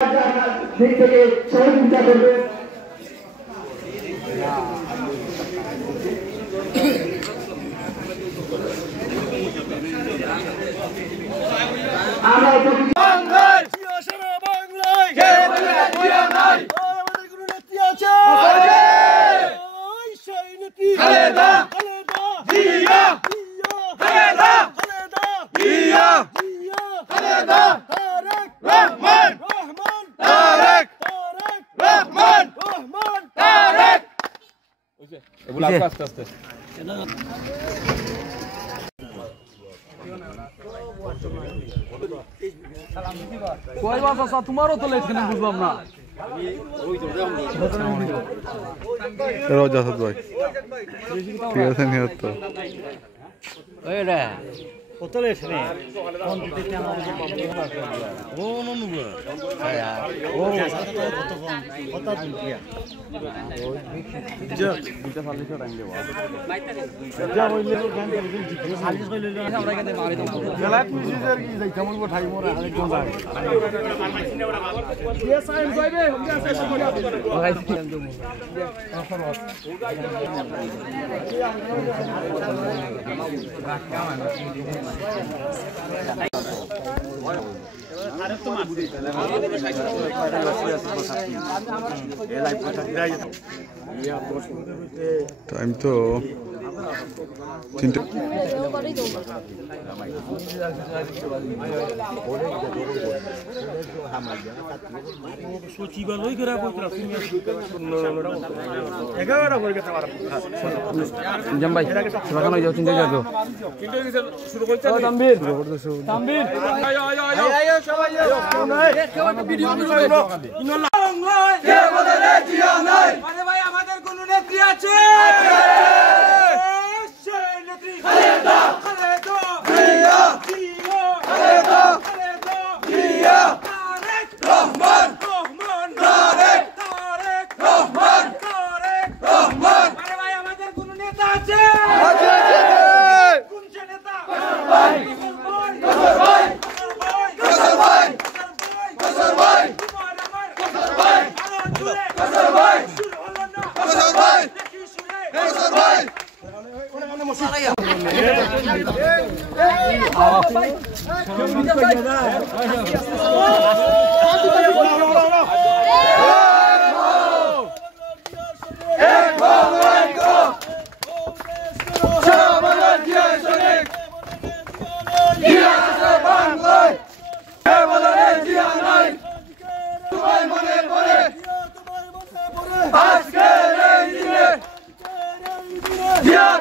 দিক থেকে সহযোগিতা করবে। আমরা আস্তে আস্তে কয় বাস আসা তোমারও তো লেট কেন বুঝলাম না জাসাদ ভাই ঠিক আছে নিয়ে তো কত লেট নেই কোন দিতে আমার ও ননুগো ও কত কম কত দুটিয়া যা দুটা ফালিশ টাইম দেব যা হইলে গান করে দিন ফালিশ কইলে আমরা কেন মারি দাও গলা কুজিদের কি যাই কেমন ঠাই মোরা আরেক জন যায় ইয়ে সাইন যাইবে আমরা আছে সময় ভাই টাইম তো 3টা সচিবালয় করা কইরা তুমি 11টা করে গেছে আমার জম ভাই সেখানে যাও চিন্তা যাও কিন্তু শুরু করতে তানভীর তানভীর আয় সবাই আয় ভিডিও করব কে বলে রে জিয়া নাই আরে ভাই আমাদের কোন নেত্রী আছে সেই নেত্রী খালেদা খালেদা জিয়া জিয়া খালেদা খালেদা জিয়া তারেক রহমান রহমান তারেক তারেক রহমান তারেক রহমান আরে ভাই আমাদের কোন নেতা আছে আছে কোন নেতা ভাই কসর ভাই কসর ভাই কসর ভাই কসর ভাই কসর ভাই কসর ভাই কসর ভাই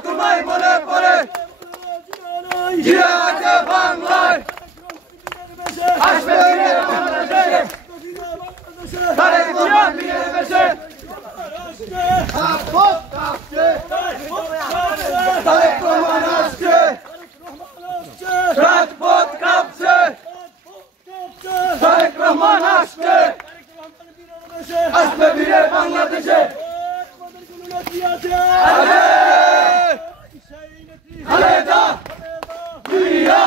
তোমায় মনে পড়ে জিয়া আছে বাংলায় আসবে ফিরে বাংলাদেশে তারেক রহমান ফিরে এসে আপত কাঁপছে তারেক রহমান আসছে রাজপথ কাঁপছে তারেক রহমান আসছে আসবে ফিরে বাংলাদেশে খালেদা জিয়া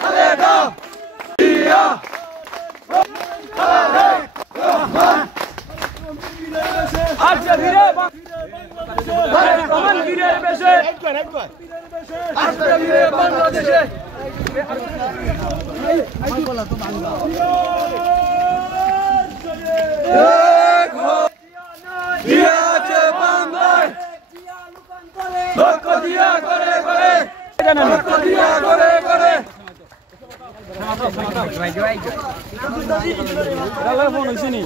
খালেদা জিয়া তারেক রহমান আসবে ফিরে তারেক রহমান ফিরে এসে আসবে ফিরে বাংলাদেশে জিয়া আছে বাংলায় লক্ষ্য দিয়া করে করে লক্ষ্য দিয়া করে করে ফোন হইছে নি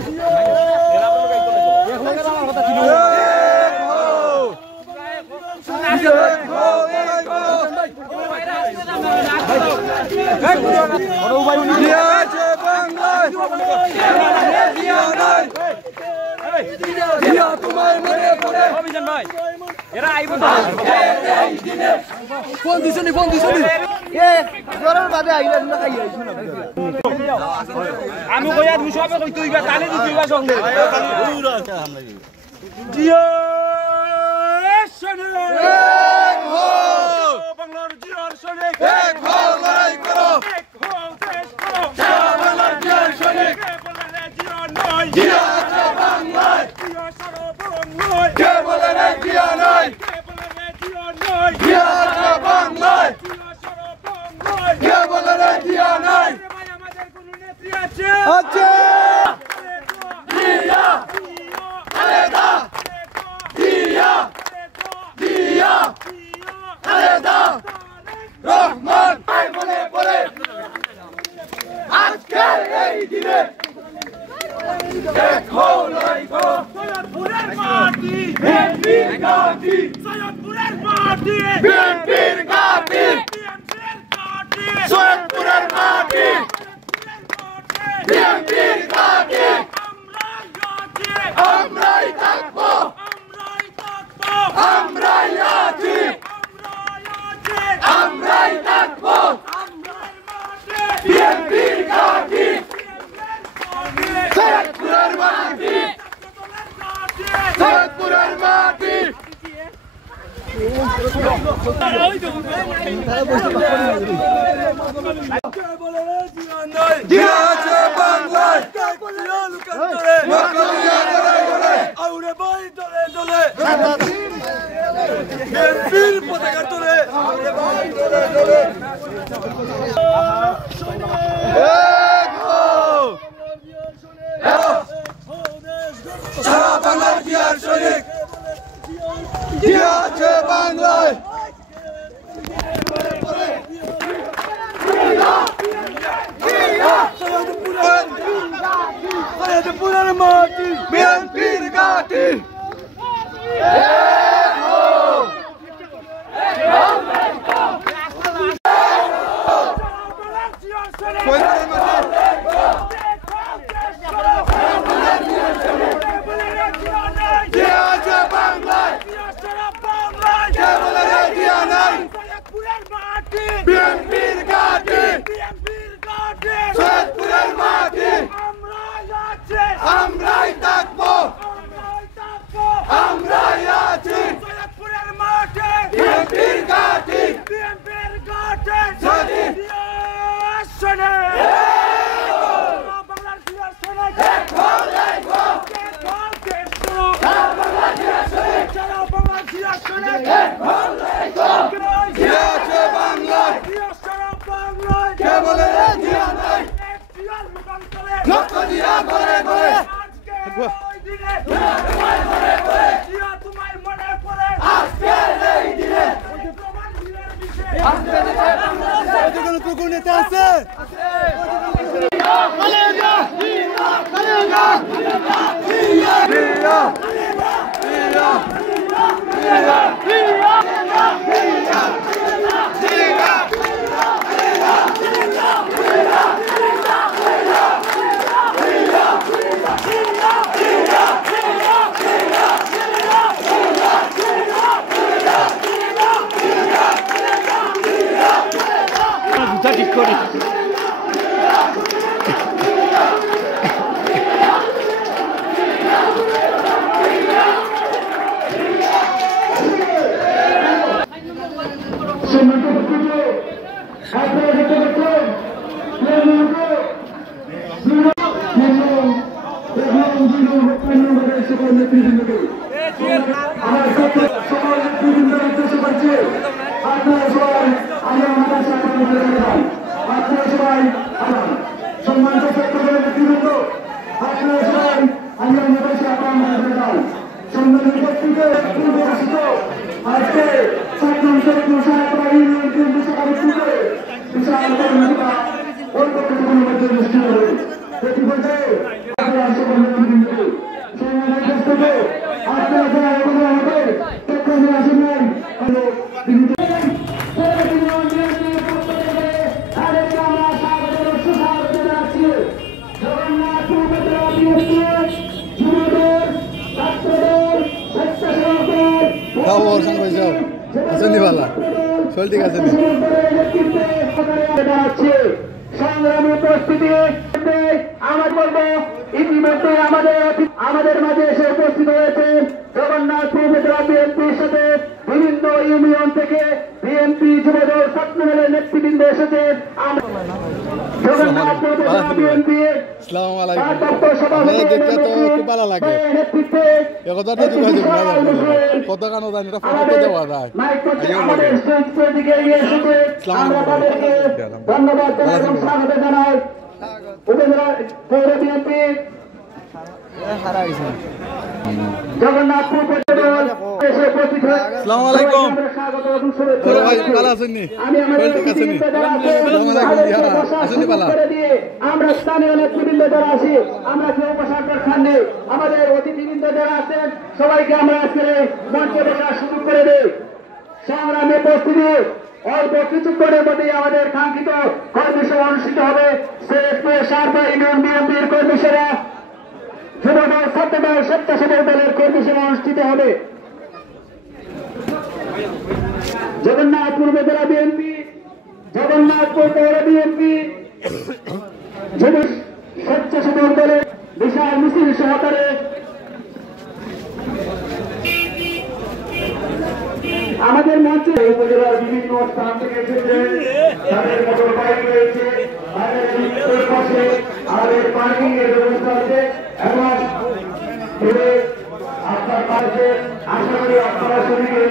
জিয়া আছে বাংলায় জিয়া নাই জিয়া তোমায় মনে পড়ে অভিযান ভাই এরা আইবো তো ফোন দিছনি এ গরর বাদে আইলেন না খাই আইছো না আমি কইয়া তুমি সবে কই তুইবা তালে দিবা সঙ্গে জিয়া শোনে এক হো বাংলার জিয়ার শোনে এক হো লড়াই করো এক হো দেশ করো বাংলার জিয়ার শোনে নাই জিয়া আছে বাংলায় জিয়া সারা বাংলায় কে বলে রে জিয়া নাই কে বলে রে জিয়া নাই জিয়া আছে বাংলায় জিয়া সারা বাংলায় কে বলে রে জিয়া নাই ভাই আমাদের কোন নেত্রী আছে আছে জিয়া খালেদা জিয়া জিয়া খালেদা রহমান ভাই বলে বলে আজকের এই দিনে দেখো লাইগো সৈয়দপুরের মাটি বিএনপির ঘাঁটি সৈয়দপুরের মাটি বিএনপির ঘাঁটি সৈয়দপুরের মাটি বিএনপির ঘাঁটি আমরাই থাকবো আমরাই আছি আমরাই থাকবো বিএনপির ঘাঁটি সৈয়দপুরের মাটি সৈয়দপুরের মাটি জিয়া আছে বাংলায় আউরে ভাই দলে দলে বিএনপির পতাকা তোলে সারা বাংলার জিয়ার শরীক জিয়া আছে বাংলায় সৈয়দপুরের মাটি বিএনপির ঘাঁটি বিএনপির ঘাঁটি সৈয়দপুরের মাটি আমরাই থাকবো আমরাই আছি সৈয়দপুরের মাটি বিএনপির ঘাঁটি শোনে বাংলার জিয়া শোনে বাংলার জিয়া শোনে জিয়া আছে বাংলায় কে বলে রে জিয়া নাই লক্ষ জিয়া করে করে জিয়া তোমায় মনে পড়ে আজকের এই দিনে কোনো কুকুর নেতা আছে খালেদা খালেদা জিয়া জিয়া জিয়া ঠিক করে সংগ্রামী উপস্থিতি আমার বলবো ইতিমধ্যে আমাদের মাঝে এসে উপস্থিত হয়েছেন জগন্নাথ বিএনপির সাথে বিভিন্ন ইউনিয়ন থেকে বিএনপি যুবদল ছাত্রদলের নেতৃবৃন্দ এসেছেন। জগন্নাথ বিএনপি ভারপ্রাপ্ত সভাপতি দেখতে তো খুব ভালো লাগে নেতৃত্বে এ কথাটা যোগাযোগ করা যাবে কথা কানো জানি এটা ফটো দেওয়া যায় আমাদের স্টেজের দিকে এগিয়ে এসেছে আমরা তাদেরকে ধন্যবাদ জানাই এবং স্বাগত জানাই উপজেলা পৌর বিএনপি জগন্নাথপুর আসসালামু আলাইকুম ভাই ভালো আছেন নি ঠিক আছেন নি আসেন ভালো আমরা স্থানীয় নেতৃবৃন্দ যারা আছি আমরা কেউ প্রসার খান নেই আমাদের অতিথিবৃন্দ যারা আছেন সবাইকে আমরা আজকে মঞ্চে বসার সুযোগ করে দিই সংগ্রামে উপস্থিতি অল্প কিছুক্ষণের মধ্যেই আমাদের কাঙ্ক্ষিত কর্মসভা অনুষ্ঠিত হবে সারবা ইউনিয়ন বিএনপির কর্মীরা যুবদল ছাত্রদল স্বেচ্ছাসেবক দলের কর্মসভা অনুষ্ঠিত হবে জগন্নাথপুর উপজেলা বিএনপি জগন্নাথপুর পৌর বিএনপি যুব স্বেচ্ছাসেবক দলের বিশাল মিছিল সহকারে আমাদের মঞ্চে উপজেলার বিভিন্ন স্থান থেকে এসেছে তাদের মোটর বাইক রয়েছে আমাদের পার্কিং এর ব্যবস্থা আছে এবং আপনার পাশে আশা করি আপনারা শরীরে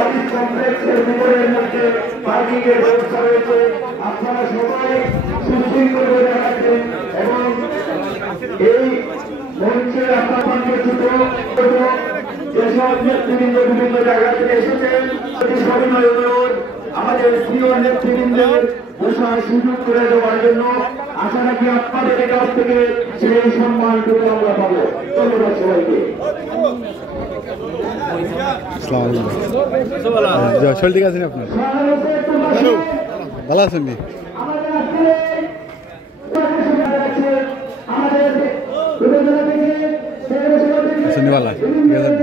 অফিস কমপ্লেক্সের ভিতরের মধ্যে পার্কিং এর ব্যবস্থা রয়েছে আপনারা সবাই সুশৃঙ্খল করে রাখবেন এবং এই মঞ্চে আপনার পাশে ছোট যেসব নেতৃবৃন্দ বিভিন্ন জায়গা থেকে এসেছেন সবিনয় অনুরোধ আমাদের প্রিয় নেতৃবৃন্দের বসার সুযোগ করে দেওয়ার জন্য আশা রাখি আপনাদের কাছ থেকে সেই সম্মানটুকু আমরা পাবো ধন্যবাদ সবাইকে শরীর ঠিক আছেন আপনার ভালো আছেন নি ভালো ঠিক আছে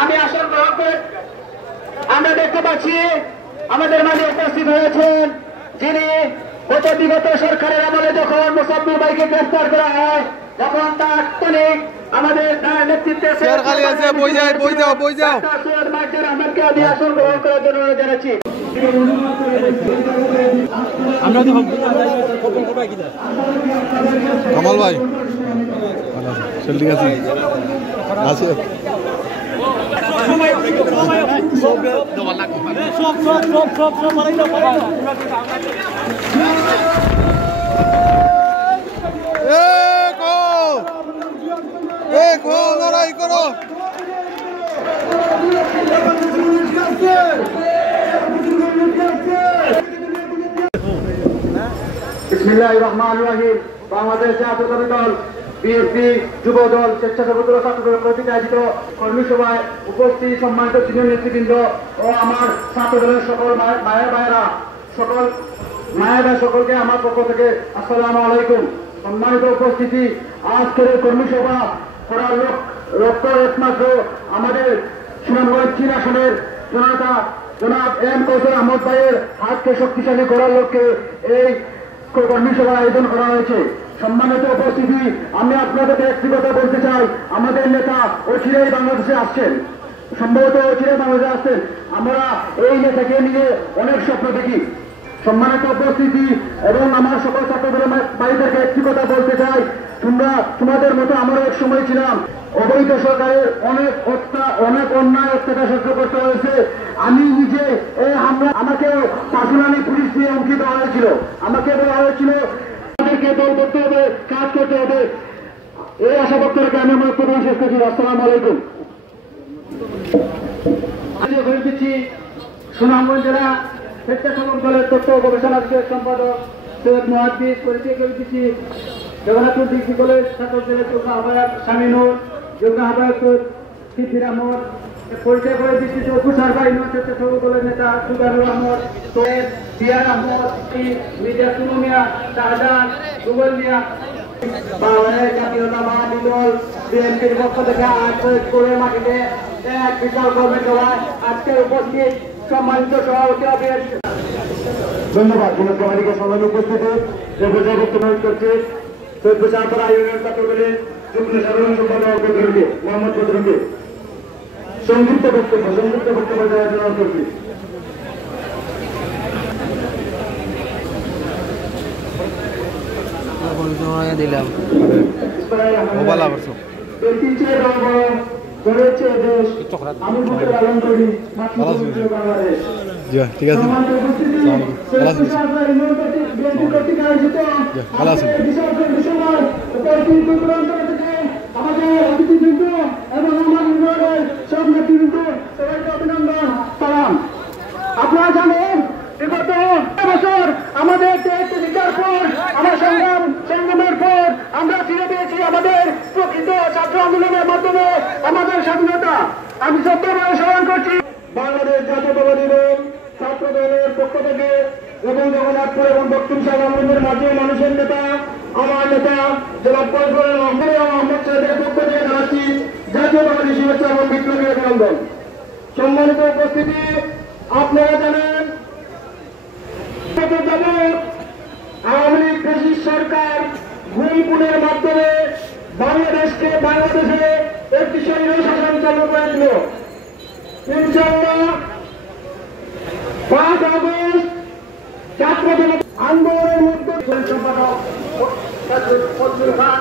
আমি আসল গ্রহণ করে আমরা দেখতে পাচ্ছি আমাদের মাঝে উপস্থিত হয়েছেন যিনি গত বিগত সরকারের আমলে যখন মোসাম্মল ভাইকে গ্রেফতার করা হয় তখন তাৎক্ষণিক আমাদের নেতৃত্বে আহমেদকে আমি আসন গ্রহণ করার জন্য জানাচ্ছি। কামাল ভাই ঠিক আছে আছে লড়াই করো বিসমিল্লাহির রহমানির রহিম। বাংলাদেশ জাতীয়তাবাদী দল বিএনপি যুব দল স্বেচ্ছাসেবক দল ছাত্রদল কর্তৃক আয়োজিত কর্মী সভায় উপস্থিত সম্মানিত সিনিয়র নেতৃবৃন্দ ও আমার ছাত্রদলের সকল মায়ের ভাইয়েরা সকলকে আমার পক্ষ থেকে আসসালামু আলাইকুম। সম্মানিত উপস্থিতি, আজকের এই কর্মী সভা করার লক্ষ্য একমাত্র আমাদের সুনামগঞ্জ 3 আসনের জনতা জনাব এম কৌশল আহমদ ভাইয়ের হাতকে শক্তিশালী করার লক্ষ্যে এই কর্মী সভা আয়োজন করা হয়েছে। সম্মানিত উপস্থিতি, আমি আপনাদেরকে একটি কথা বলতে চাই, আমাদের নেতা অচিরেই বাংলাদেশে আসছেন, সম্ভবত অচিরেই বাংলাদেশে আসছেন। আমরা এই নেতাকে নিয়ে অনেক স্বপ্ন দেখি। সম্মানিত উপস্থিতি এবং আমার সকল ছাত্রদের ভাইদেরকে একটি কথা বলতে চাই, তোমাদের মতো আমরা এক সময় ছিলাম, অবৈধ সরকারের অনেক অন্যায় অত্যাচার সহ্য করতে হয়েছে। আমি নিজে এই হামলা আমাকেও পার্সোনালি পুলিশ দিয়ে হুমকি দেওয়া হয়েছিল, আমাকে বলা হয়েছিল আমাদেরকে দল করতে হবে, কাজ করতে হবে। এই আশা ব্যক্ত রেখে আমি আমার প্রধান শেষ করছি। আসসালামু আলাইকুম। আমি ওখানে দিচ্ছি সুনামগঞ্জ জেলা স্বেচ্ছাসেবক দলের তথ্য গবেষণা বিষয়ক সম্পাদক সৈয়দ মুহাদ্দিস, পরিচয় করে দিচ্ছি জগন্নাথপুর ডিগ্রি কলেজ ছাত্র দলের যুগ্ম আহ্বায়ক শামিনুর, যুগ্ম আহ্বায়ক সিদ্দির আহমদ, পরিচয় করে দিচ্ছি চৌধুরী সরকার ইউনিয়ন স্বেচ্ছাসেবক দলের নেতা সুজানুর আহমদ, সোহেব, বিয়ার আহমদ, মির্জা সুনু মিয়া, শাহজাহান, রুবেল মিয়া, বাংলাদেশ জাতীয়তাবাদী দল বিএনপির পক্ষ থেকে আজ করে মাটিতে এক বিশাল কর্মী সভায় আজকে উপস্থিত সম্মানিত সভাপতি অভিয়াস। ধন্যবাদ সবাইকে সম্মান উপস্থিতি যে পর্যায়ে বক্তব্য করছে সৈয়দ শাহপাড়া ইউনিয়ন ছাত্রদলের যুগ্ম সাধারণ সম্পাদক বদরুলকে মোহাম্মদ বদরুলকে সংক্ষিপ্ত বক্তব্য দেওয়ার জন্য করছি। দিলাম ঠিক আছে, ভালো আছেন। আমাদের অতিথিবৃন্দ এবং আমার বিভাগের সব নেতৃবৃন্দ সবাইকে অভিনন্দন, সালাম। আপনারা জানেন বিগত বছর আমাদের দেশকে জিতার পর, আমার সংগ্রামের পর আমরা ফিরে পেয়েছি আমাদের প্রকৃত ছাত্র আন্দোলনের মাধ্যমে আমাদের স্বাধীনতা। আমি সত্যভাবে স্মরণ করছি বাংলাদেশ জাতীয়তাবাদী দল ছাত্র দলের পক্ষ থেকে এবং জগন্নাথপুর এবং দক্ষিণ শাহজাহানগঞ্জের মাধ্যমে মানুষের নেতা আমার নেতা জনাব কৌশল আহমদ সাহেবের পক্ষ থেকে জানাচ্ছি জাতীয়তাবাদী শুভেচ্ছা এবং বিপ্লবী অভিনন্দন। সম্মানিত উপস্থিতি, আপনারা জানেন আওয়ামী লীগ ফ্যাসিস্ট সরকার গুম-খুনের মাধ্যমে বাংলাদেশে একটি স্বৈর শাসন চালু করেছিল। ইনশাআল্লাহ 5 আগস্ট ছাত্র আন্দোলনের মধ্যে সম্পাদক ফজলুল খান,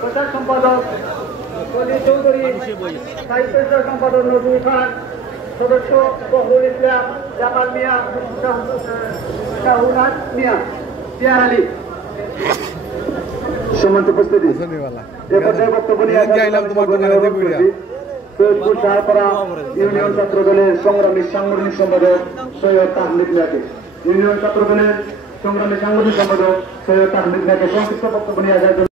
প্রচার সম্পাদক সলিল চৌধুরী, সাহিত্য সম্পাদক নজরুল খান, সদস্য বহরুল ইসলাম, জামাল মিয়া, শাহুনাথ মিয়া, জিয়া আলী। সম্মানিত উপস্থিতি, এ পর্যায়ে বক্তব্য নিয়ে সৈয়দপুর শাহপাড়া ইউনিয়ন ছাত্র দলের সংগ্রামী সাংগঠনিক সম্পাদক সৈয়দ তাহমিদ মিয়াকে, ইউনিয়ন ছাত্র দলের সংগ্রামী সাংগঠনিক সম্পাদক সৈয়দ তাহমিদ মিয়াকে সংক্ষিপ্ত বক্তব্য নিয়ে আসার জন্য